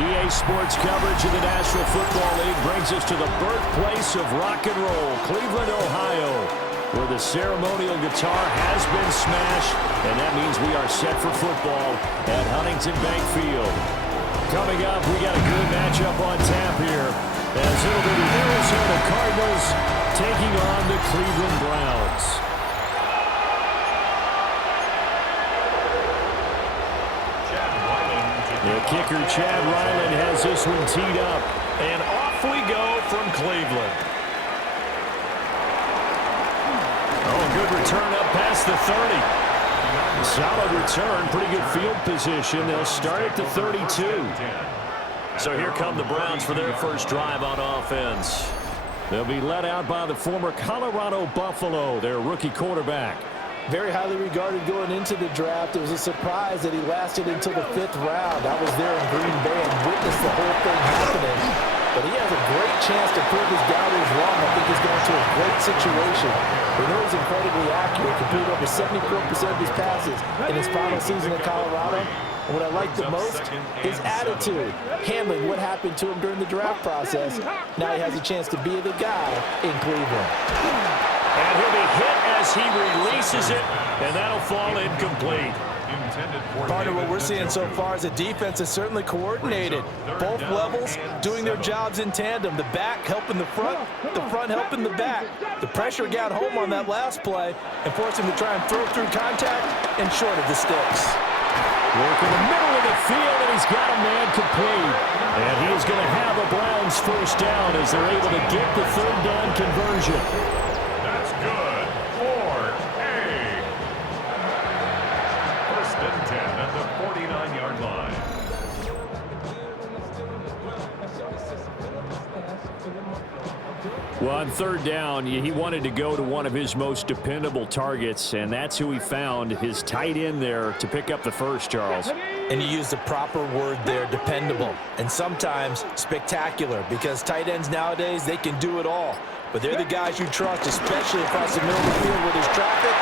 EA Sports coverage of the National Football League brings us to the birthplace of rock and roll, Cleveland, Ohio, where the ceremonial guitar has been smashed, and that means we are set for football at Huntington Bank Field. Coming up, we got a good matchup on tap here, as it'll be the Arizona Cardinals taking on the Cleveland Browns. The kicker, Chad Ryland, has this one teed up. And off we go from Cleveland. Oh, good return up past the 30. Solid return, pretty good field position. They'll start at the 32. So here come the Browns for their first drive on offense. They'll be led out by the former Colorado Buffalo, their rookie quarterback. Very highly regarded going into the draft. It was a surprise that he lasted until the 5th round. I was there in Green Bay and witnessed the whole thing happening. But he has a great chance to prove his doubters wrong. I think he's going to a great situation. We know he's incredibly accurate, completed over 74% of his passes in his final season in Colorado. And what I like the most, his attitude, handling what happened to him during the draft process. Now he has a chance to be the guy in Cleveland. And he'll be hit as he releases it, and that'll fall incomplete. Partner, what we're seeing so far is the defense is certainly coordinated. Both levels doing their jobs in tandem. The back helping the front helping the back. The pressure got home on that last play and forced him to try and throw through contact and short of the sticks. Work in the middle of the field, and he's got a man complete. And he is going to have a Browns first down as they're able to get the third down conversion. That's good. 4-A. First and 10 at the 49-yard line. Well, on third down, he wanted to go to one of his most dependable targets, and that's who he found, his tight end there, to pick up the first, Charles. And you use the proper word there, dependable, and sometimes spectacular, because tight ends nowadays, they can do it all. But they're the guys you trust, especially across the middle of the field with his traffic.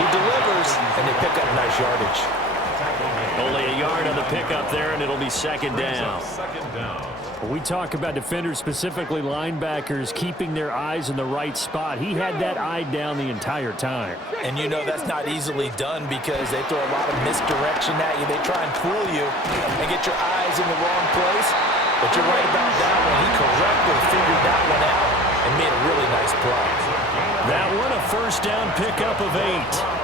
He delivers, and they pick up nice yardage. Only a yard on the pickup there, and it'll be second down. We talk about defenders, specifically linebackers, keeping their eyes in the right spot. He had that eye down the entire time. And you know that's not easily done because they throw a lot of misdirection at you. They try and fool you and get your eyes in the wrong place. But you're right about that one. He correctly figured that one out and made a really nice play. That one, a first down pickup of 8.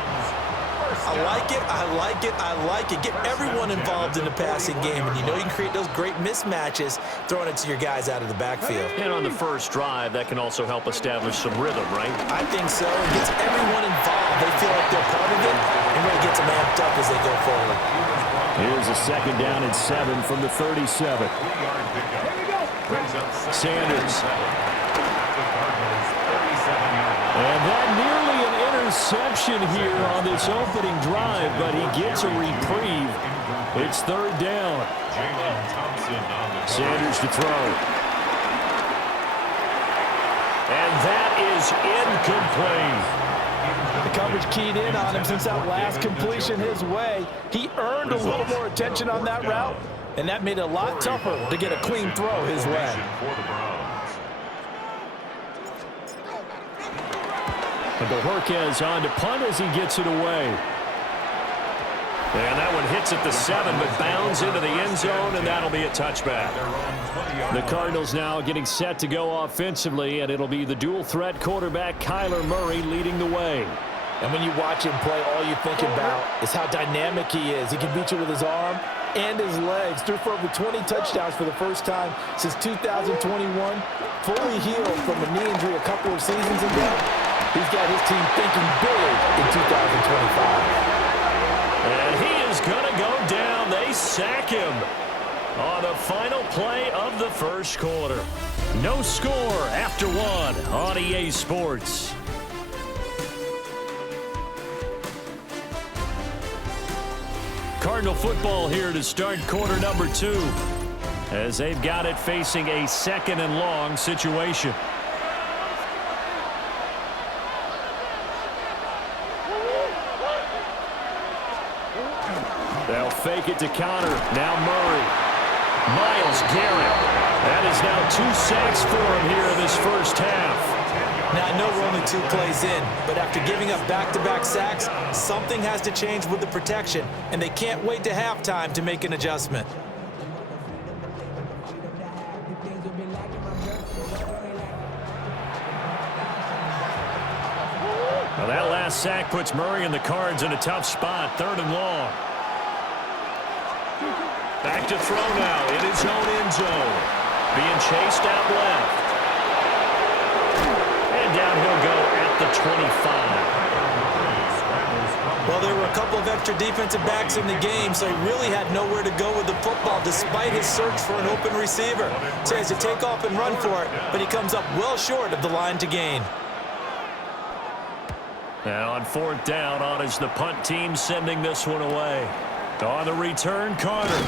I like it, I like it, I like it. Get everyone involved in the passing game, and you know you can create those great mismatches throwing it to your guys out of the backfield. And on the first drive, that can also help establish some rhythm, right? I think so. It gets everyone involved. They feel like they're part of it, and really gets them amped up as they go forward. Here's a second down and 7 from the 37. Sanders. And that nearly an interception here on this opening drive, but he gets a reprieve. It's third down. Sanders to throw. And that is incomplete. The coverage keyed in on him since that last completion his way. He earned a little more attention on that route, and that made it a lot tougher to get a clean throw his way. And Bojorquez on to punt as he gets it away. And that one hits at the 7, but bounds into the end zone, and that'll be a touchback. The Cardinals now getting set to go offensively, and it'll be the dual-threat quarterback Kyler Murray leading the way. And when you watch him play, all you think about is how dynamic he is. He can beat you with his arm and his legs. Threw for over 20 touchdowns for the first time since 2021. Fully healed from a knee injury a couple of seasons ago. He's got his team thinking big in 2025. And he is going to go down. They sack him on the final play of the first quarter. No score after 1 on EA Sports. Cardinal football here to start quarter number 2, as they've got it facing a second and long situation. They'll fake it to Connor. Now Murray. Myles Garrett. That is now 2 sacks for him here in this first half. Now, I know we're only 2 plays in, but after giving up back-to-back sacks, something has to change with the protection, and they can't wait to halftime to make an adjustment. Well, that last sack puts Murray and the Cards in a tough spot, 3rd and long. Back to throw now in his own end zone. Being chased out left. And down he'll go at the 25. Well, there were a couple of extra defensive backs in the game, so he really had nowhere to go with the football despite his search for an open receiver. So he has to take off and run for it, but he comes up well short of the line to gain. Now on 4th down, on is the punt team sending this one away. On the return, Carter.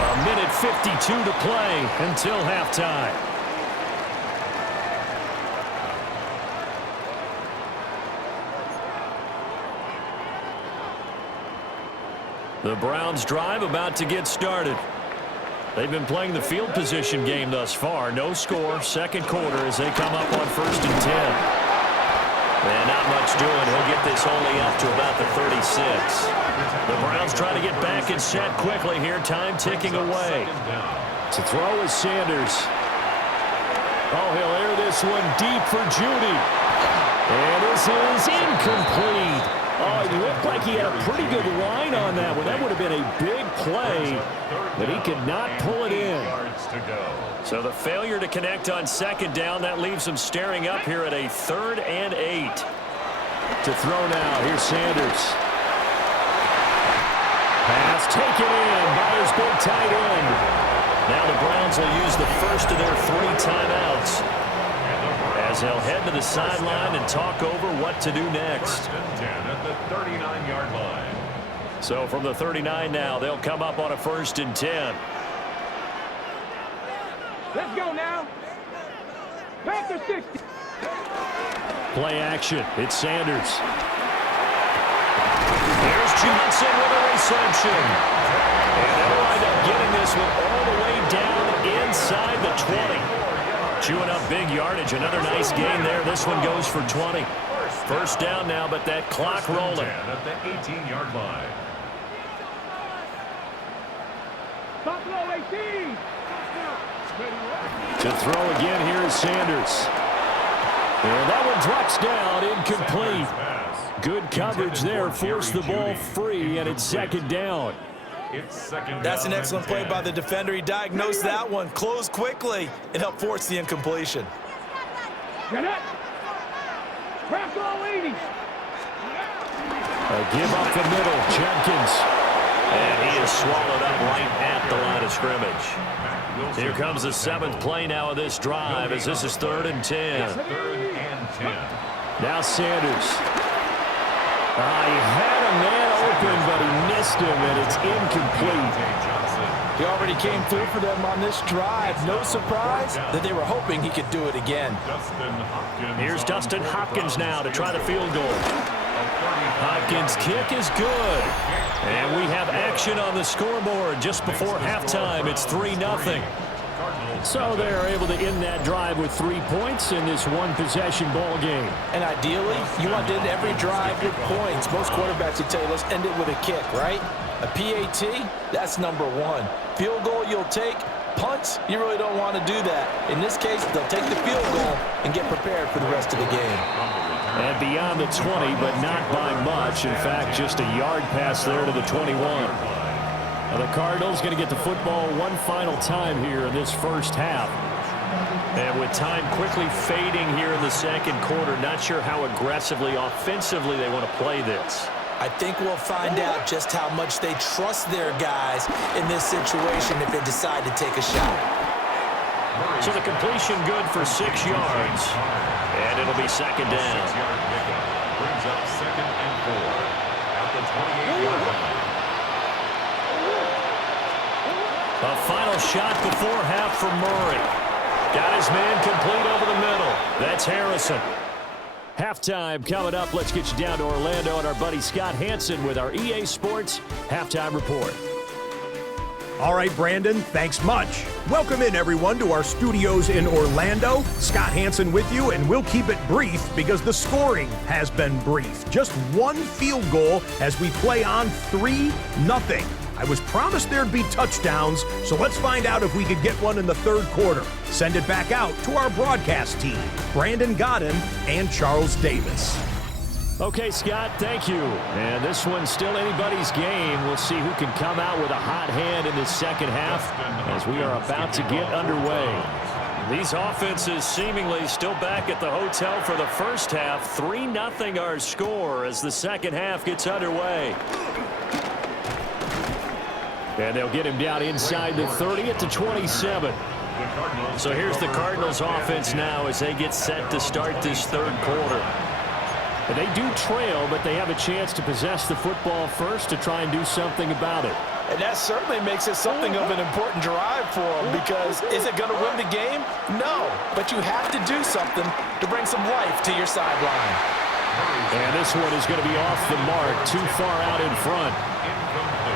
A minute 52 to play until halftime. The Browns drive about to get started. They've been playing the field position game thus far. No score, 2nd quarter as they come up on 1st and 10. And not much doing. He'll get this only up to about the 36. The Browns trying to get back and set quickly here. Time ticking away. To throw is Sanders. Oh, he'll air this one deep for Judy. And this is incomplete. Oh, it looked like he had a pretty good line on that one. That would have been a big play, but he could not pull it in. So the failure to connect on 2nd down, that leaves him staring up here at a 3rd and 8. To throw now, here's Sanders. Pass taken in by his big tight end. Now the Browns will use the first of their 3 timeouts as they'll head to the sideline and talk over what to do next. At the 39-yard line. So from the 39 now, they'll come up on a 1st and 10. Let's go now. Back to 60. Play action. It's Sanders. There's Johnson with a reception. And they'll wind up getting this one all the way down inside the 20. Chewing up big yardage. Another nice gain there. This one goes for 20. 1st down now, but that clock rolling. At the 18-yard line. Stop low, 18. To throw again, here is Sanders. And that one drops down, incomplete. Good coverage there, forced the ball free, and it's 2nd down. That's an excellent play by the defender. He diagnosed that one, closed quickly, and helped force the incompletion. Get it. Crack all 80. A give up the middle, Jenkins. And he is swallowed up right at the line of scrimmage. Here comes the 7th play now of this drive as this is 3rd and 10. 3rd and 10. Now Sanders. He had a man open, but he missed him, and it's incomplete. He already came through for them on this drive. No surprise that they were hoping he could do it again. Here's Dustin Hopkins now to try the field goal. Hopkins' kick is good. And we have action on the scoreboard just before halftime. It's 3-0. So they're able to end that drive with 3 points in this one-possession ball game. And ideally, you want to end every drive with points. Most quarterbacks would tell you, let's end it with a kick, right? A PAT, that's number 1. Field goal you'll take. Punts, you really don't want to do that. In this case, they'll take the field goal and get prepared for the rest of the game. And beyond the 20, but not by much. In fact, just a yard pass there to the 21. Now the Cardinals going to get the football one final time here in this first half. And with time quickly fading here in the 2nd quarter, not sure how aggressively, offensively they want to play this. I think we'll find out just how much they trust their guys in this situation if they decide to take a shot. So the completion good for 6 yards. And it'll be 2nd down. Brings up 2nd and 4 at the 28-yard line. A final shot before half for Murray. Got his man complete over the middle. That's Harrison. Halftime coming up. Let's get you down to Orlando and our buddy Scott Hansen with our EA Sports Halftime Report. All right, Brandon, thanks much. Welcome in, everyone, to our studios in Orlando. Scott Hansen with you, and we'll keep it brief because the scoring has been brief. Just one field goal as we play on 3-0. I was promised there'd be touchdowns, so let's find out if we could get one in the third quarter. Send it back out to our broadcast team, Brandon Godden and Charles Davis. Okay, Scott, thank you. And this one's still anybody's game. We'll see who can come out with a hot hand in the second half as we are about to get underway. These offenses seemingly still back at the hotel for the first half. 3-0 our score as the second half gets underway. And they'll get him down inside the 30 at the 27. So here's the Cardinals offense now as they get set to start this third quarter. They do trail, but they have a chance to possess the football first to try and do something about it. And that certainly makes it something of an important drive for them, because is it going to win the game? No, but you have to do something to bring some life to your sideline. And this one is going to be off the mark, too far out in front.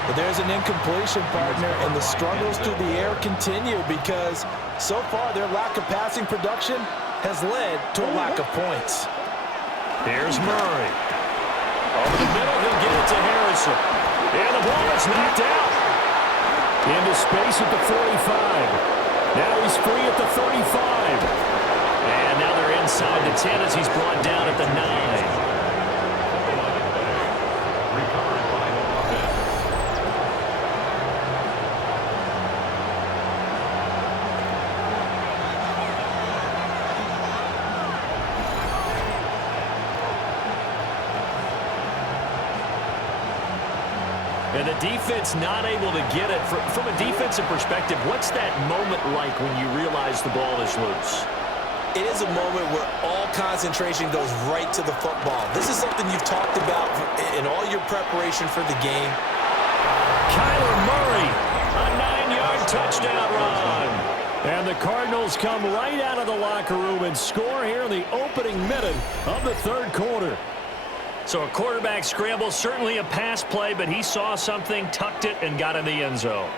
But there's an incompletion, partner, and the struggles through the air continue because so far their lack of passing production has led to a lack of points. Here's Murray. Over the middle, he'll get it to Harrison. And the ball is knocked out. Into space at the 45. Now he's free at the 35. And now they're inside the 10 as he's brought down at the 9. And the defense not able to get it. From a defensive perspective, what's that moment like when you realize the ball is loose? It is a moment where all concentration goes right to the football. This is something you've talked about in all your preparation for the game. Kyler Murray, a 9-yard touchdown run. And the Cardinals come right out of the locker room and score here in the opening minute of the third quarter. So a quarterback scramble, certainly a pass play, but he saw something, tucked it, and got in the end zone.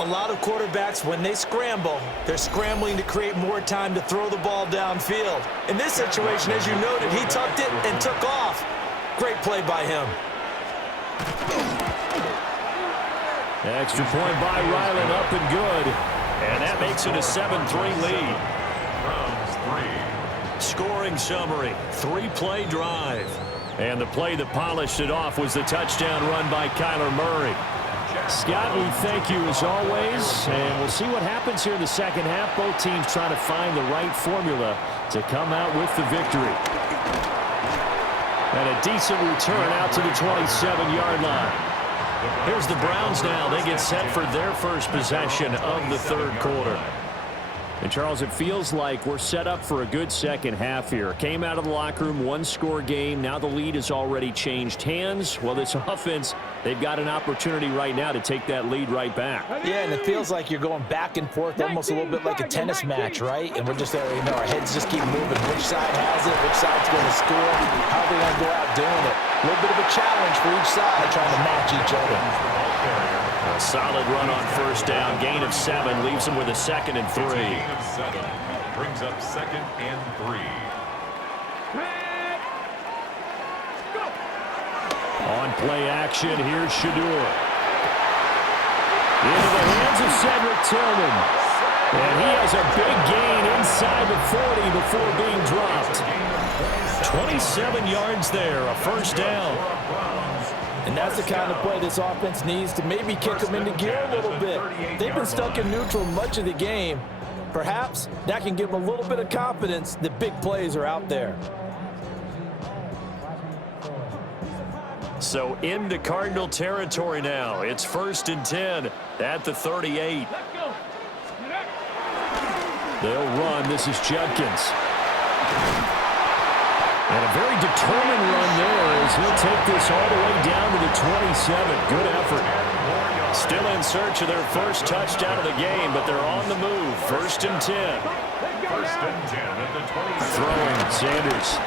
A lot of quarterbacks, when they scramble, they're scrambling to create more time to throw the ball downfield. In this situation, as you noted, he tucked it and took off. Great play by him. Extra point by Ryland, up and good. And that makes it a 7-3 lead. Scoring summary, 3-play drive. And the play that polished it off was the touchdown run by Kyler Murray. Scott, we thank you as always, and we'll see what happens here in the second half. Both teams trying to find the right formula to come out with the victory. And a decent return out to the 27-yard line. Here's the Browns now. They get set for their first possession of the third quarter. And, Charles, it feels like we're set up for a good second half here. Came out of the locker room, one-score game. Now the lead has already changed hands. Well, this offense, they've got an opportunity right now to take that lead right back. Yeah, and it feels like you're going back and forth almost a little bit like a tennis match, right? And we're just, our heads just keep moving. Which side has it? Which side's going to score? How are they going to go out doing it? A little bit of a challenge for each side trying to match each other. A solid run on first down. Gain of 7 leaves him with a 2nd and 3. Gain of 7 brings up 2nd and 3. On play action, here's Shadur. Into the hands of Cedric Tillman. And he has a big gain inside the 40 before being dropped. 27 yards there, a first down. And that's the kind of play this offense needs to maybe kick them into gear a little bit. They've been stuck in neutral much of the game. Perhaps that can give them a little bit of confidence that big plays are out there. So into Cardinal territory now. It's 1st and 10 at the 38. They'll run. This is Judkins. And a very determined run there as he'll take this all the way down to the 27. Good effort. Still in search of their first touchdown of the game, but they're on the move. 1st and 10. 1st and 10 at the 27. Throwing Sanders.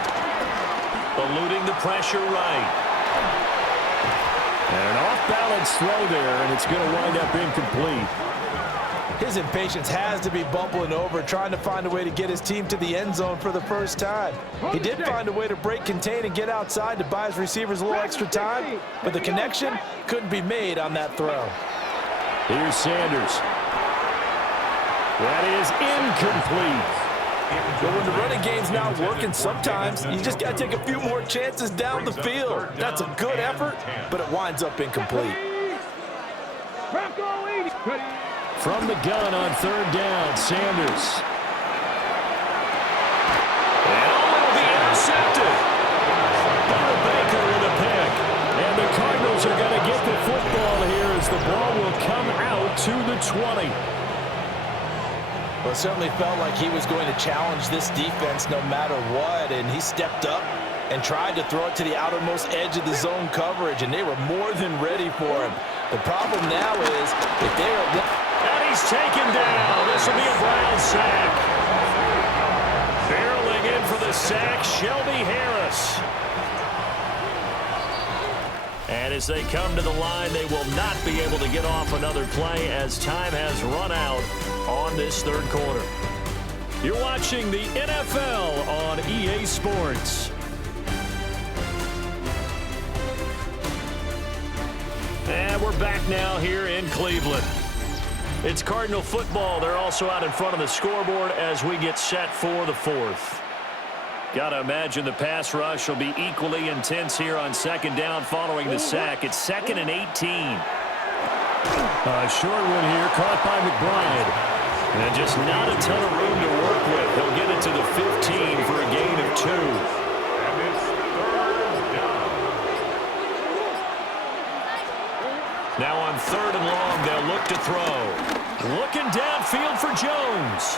Eluding the pressure right. And an off-balance Balanced throw there, and it's going to wind up incomplete. His impatience has to be bubbling over, trying to find a way to get his team to the end zone for the first time. He did find a way to break contain and get outside to buy his receivers a little extra time, but the connection couldn't be made on that throw. Here's Sanders. That is incomplete. But when the running game's not working, sometimes you just got to take a few more chances down the field. That's a good effort, but it winds up incomplete. From the gun on third down, Sanders. And will be intercepted. Baker with a pick. And the Cardinals are going to get the football here as the ball will come out to the 20. Well, it certainly felt like he was going to challenge this defense no matter what, and he stepped up and tried to throw it to the outermost edge of the zone coverage, and they were more than ready for him. The problem now is if they are... And he's taken down. This will be a Brown sack. Barreling in for the sack, Shelby Harris. And as they come to the line, they will not be able to get off another play as time has run out on this third quarter. You're watching the NFL on EA Sports. And we're back now here in Cleveland. It's Cardinal football. They're also out in front of the scoreboard as we get set for the fourth. Got to imagine the pass rush will be equally intense here on second down following the sack. It's 2nd and 18. A short one here caught by McBride. And just not a ton of room to work with. He'll get it to the 15 for a gain of 2. And it's third down. Now on third and long, they'll look to throw. Looking downfield for Jones.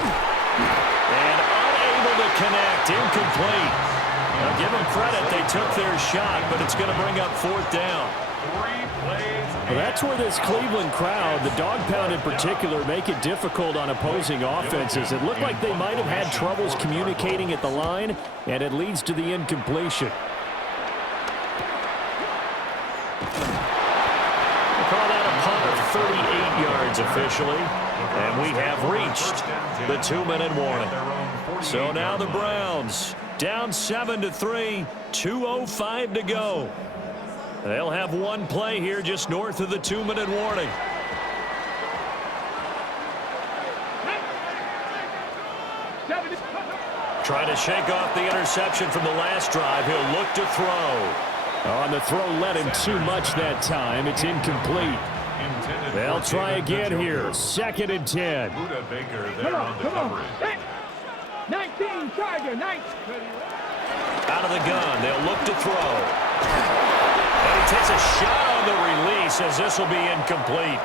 And unable to connect. Incomplete. Now give them credit. They took their shot, but it's going to bring up fourth down. 3 plays. Well, that's where this Cleveland crowd, the dog pound in particular, make it difficult on opposing offenses. It looked like they might have had troubles communicating at the line, and it leads to the incompletion. Call that a punt of 38 yards officially, and we have reached the 2-minute warning. So now the Browns down 7-3, 2:05 to go. They'll have one play here just north of the 2-minute warning. Trying to shake off the interception from the last drive. He'll look to throw. On the throw led him too much that time. It's incomplete. They'll try again here. 2nd and 10. Baker there on the coverage. 19, Tiger, 19. Out of the gun. They'll look to throw. And he takes a shot on the release as this will be incomplete.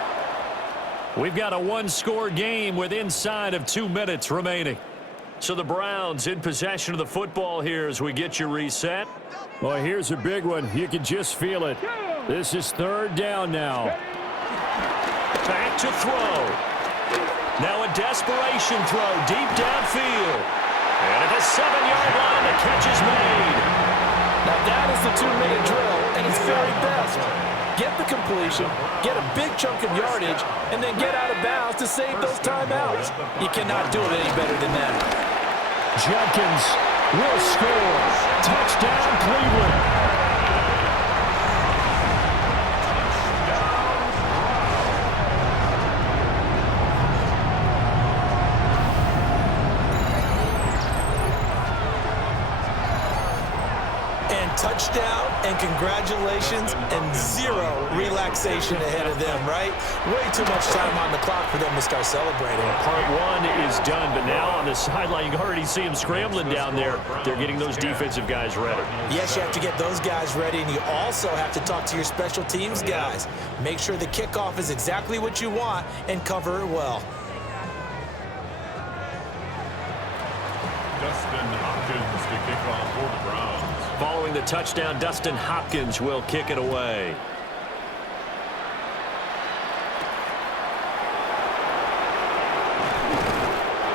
We've got a one-score game with inside of 2 minutes remaining. So the Browns in possession of the football here as we get you reset. Well, here's a big one. You can just feel it. This is third down now. Back to throw. Now a desperation throw deep downfield. And at the 7-yard line, the catch is made. Now that is the 2-minute drill at its very best. Get the completion, get a big chunk of yardage, and then get out of bounds to save those timeouts. You cannot do it any better than that. Jenkins will score. Touchdown, Cleveland. Touchdown and congratulations and zero relaxation ahead of them, right? Way too much time on the clock for them to start celebrating. Part one is done, but now on the sideline, you can already see them scrambling down there. They're getting those defensive guys ready. Yes, you have to get those guys ready, and you also have to talk to your special teams guys. Make sure the kickoff is exactly what you want and cover it well. Dustin Hopkins to kick off for the Browns. Following the touchdown, Dustin Hopkins will kick it away.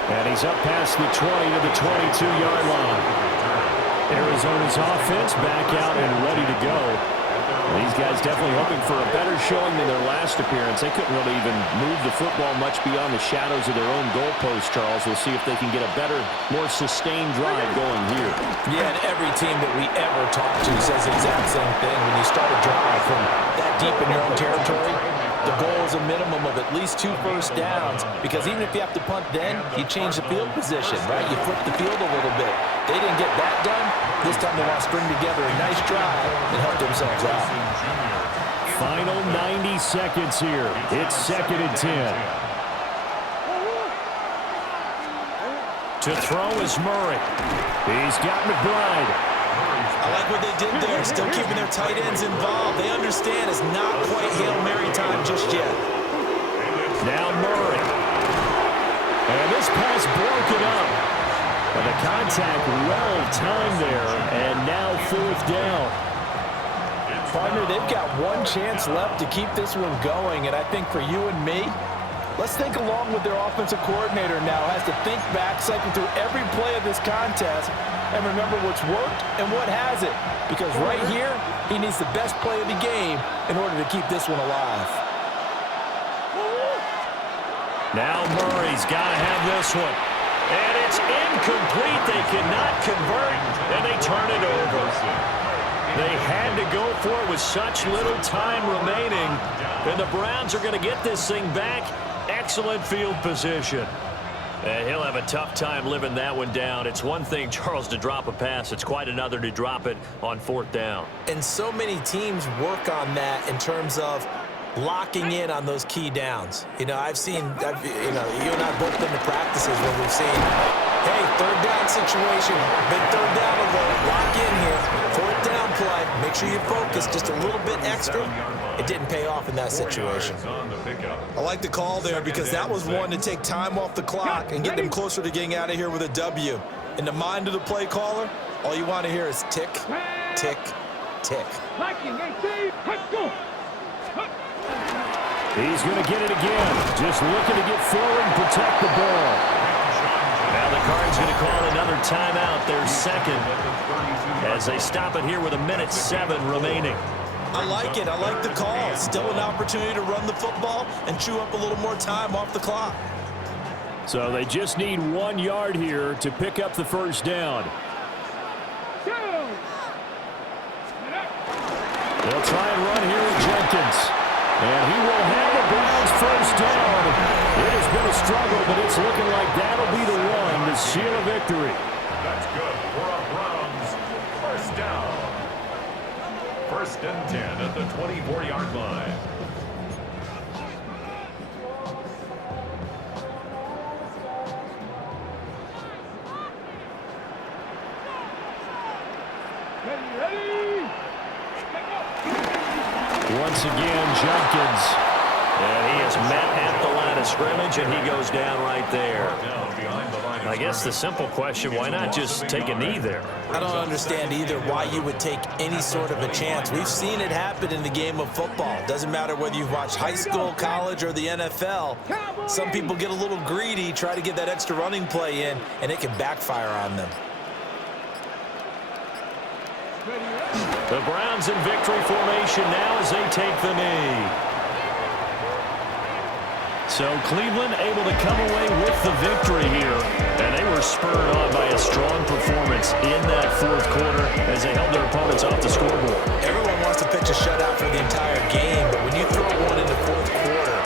And he's up past the 20 to the 22-yard line. Arizona's offense back out and ready to go. These guys definitely hoping for a better showing than their last appearance. They couldn't really even move the football much beyond the shadows of their own goalpost, Charles. We'll see if they can get a better, more sustained drive going here. Yeah, and every team that we ever talk to says the exact same thing. When you start a drive from that deep in your own territory, the goal is a minimum of at least 2 first downs, because even if you have to punt then, you change the field position, right? You flip the field a little bit. They didn't get that done. This time they want to string together a nice drive and help themselves out. Final 90 seconds here. It's 2nd and 10. To throw is Murray. He's got McBride. I like what they did there, still keeping their tight ends involved. They understand it's not quite Hail Mary time just yet. Now Murray. And this pass broken up. And the contact well timed there, and now 4th down. Partner, they've got one chance left to keep this one going, and I think for you and me, let's think along with their offensive coordinator now. Has to think back, cycle through every play of this contest, and remember what's worked and what hasn't. Because right here, he needs the best play of the game in order to keep this one alive. Now Murray's got to have this one. And it's incomplete. They cannot convert, and they turn it over. They had to go for it with such little time remaining, and the Browns are going to get this thing back. Excellent field position. And he'll have a tough time living that one down. It's one thing, Charles, to drop a pass. It's quite another to drop it on 4th down. And so many teams work on that in terms of locking in on those key downs. You know, you and I both been to practices where we've seen, hey, 3rd down situation, big 3rd down alert, lock in here, 4th down play, make sure you focus just a little bit extra. It didn't pay off in that situation. I like the call there because that was one to take time off the clock and get them closer to getting out of here with a W. In the mind of the play caller, all you want to hear is tick, tick, tick. He's going to get it again. Just looking to get forward and protect the ball. Now the Cardinals going to call another timeout, their 2nd, as they stop it here with 1:07 remaining. I like it. I like the call. Still an opportunity to run the football and chew up a little more time off the clock. So they just need 1 yard here to pick up the 1st down. They'll try and run here with Jenkins. And he will have the Browns 1st down. It has been a struggle, but it's looking like that'll be the one to seal a victory. That's good for our Browns. 1st down. 1st and 10 at the 24-yard line. Once again, Jenkins. And he is met at the line of scrimmage, and he goes down right there. I guess the simple question, why not just take a knee there? I don't understand either why you would take any sort of a chance. We've seen it happen in the game of football. Doesn't matter whether you've watched high school, college, or the NFL. Some people get a little greedy, try to get that extra running play in, and it can backfire on them. The Browns in victory formation now as they take the knee. So Cleveland able to come away with the victory here. And they were spurred on by a strong performance in that 4th quarter as they held their opponents off the scoreboard. Everyone wants to pitch a shutout for the entire game, but when you throw one in the 4th quarter,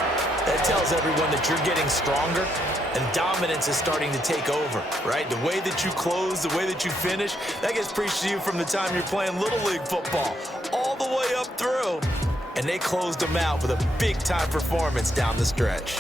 that tells everyone that you're getting stronger and dominance is starting to take over, right? The way that you close, the way that you finish, that gets preached to you from the time you're playing Little League football all the way up through. And they closed them out with a big-time performance down the stretch.